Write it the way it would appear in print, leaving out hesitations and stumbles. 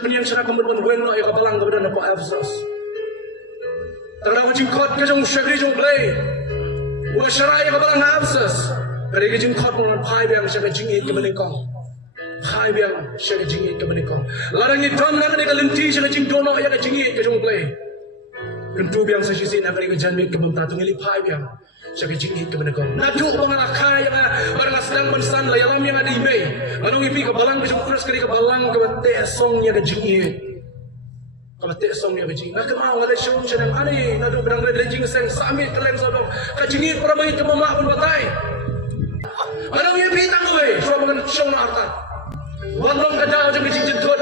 penyang syara kemudian bueno ya kabalang kemudian apa Efesus. Terdapat jingkot kejong syagri jong play. Wa syara ya kabalang Efesus. Kali kejing kot mon pai biang syagri jingit kemudian kong. Pai biang syagri jingit kemudian kong. Larang ni dom nak ni kalenti syagri jing dono ya kejingit kejong play. Kentu biang sa sisi na kali kejanmit kebunta tungili pai biang. Syagri jingit kemudian kong. Nadu pangalakai yang barang sedang mensan layalam yang ada ibay. Manong ipi kabalang kejong kuras kali kabalang kebate song ya kejingit. Kebate song ya kejingit. Nak kemau ada syong syadang ani. Nadu berang redjing seng samit keleng sodong. Kejingit peramai kememak pun batai. Manong ipi tangguh eh. Cuma makan syong na harta. Wandong kadang jeng kejing jentut.